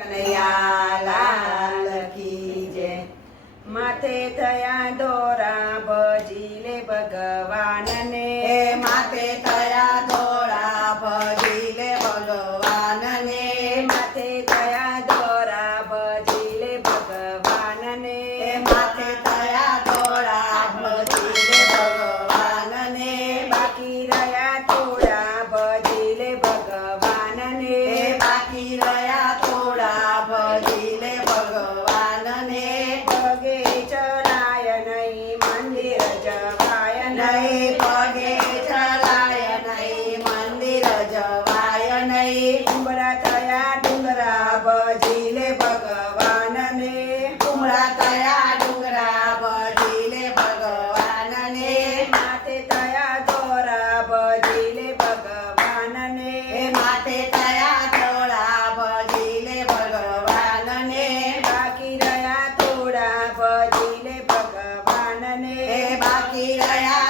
કનૈયાલાલ કી જય. માથે થયા દોરા ભજીલે ભગવાનને જય ઉમરા થયા ડુંગરા ભજીલે ભગવાનને ઉમરા થયા ડુંગરા ભજીલે ભગવાનને માથે થયા ધોરા ભજીલે ભગવાનને માથે થયા ધોળા ભજીલે ભગવાનને બાકી રહ્યા થોડા ભજીલે ભગવાનને બાકી રહ્યા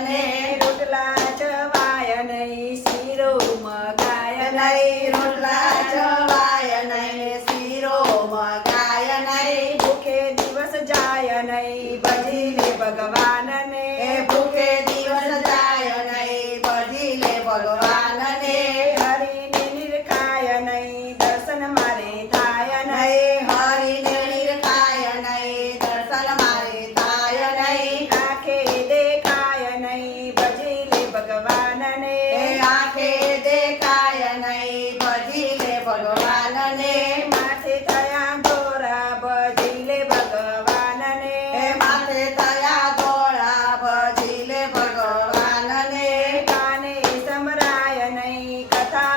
ね。た。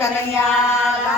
ಕನಯ್ಯಾಲಾ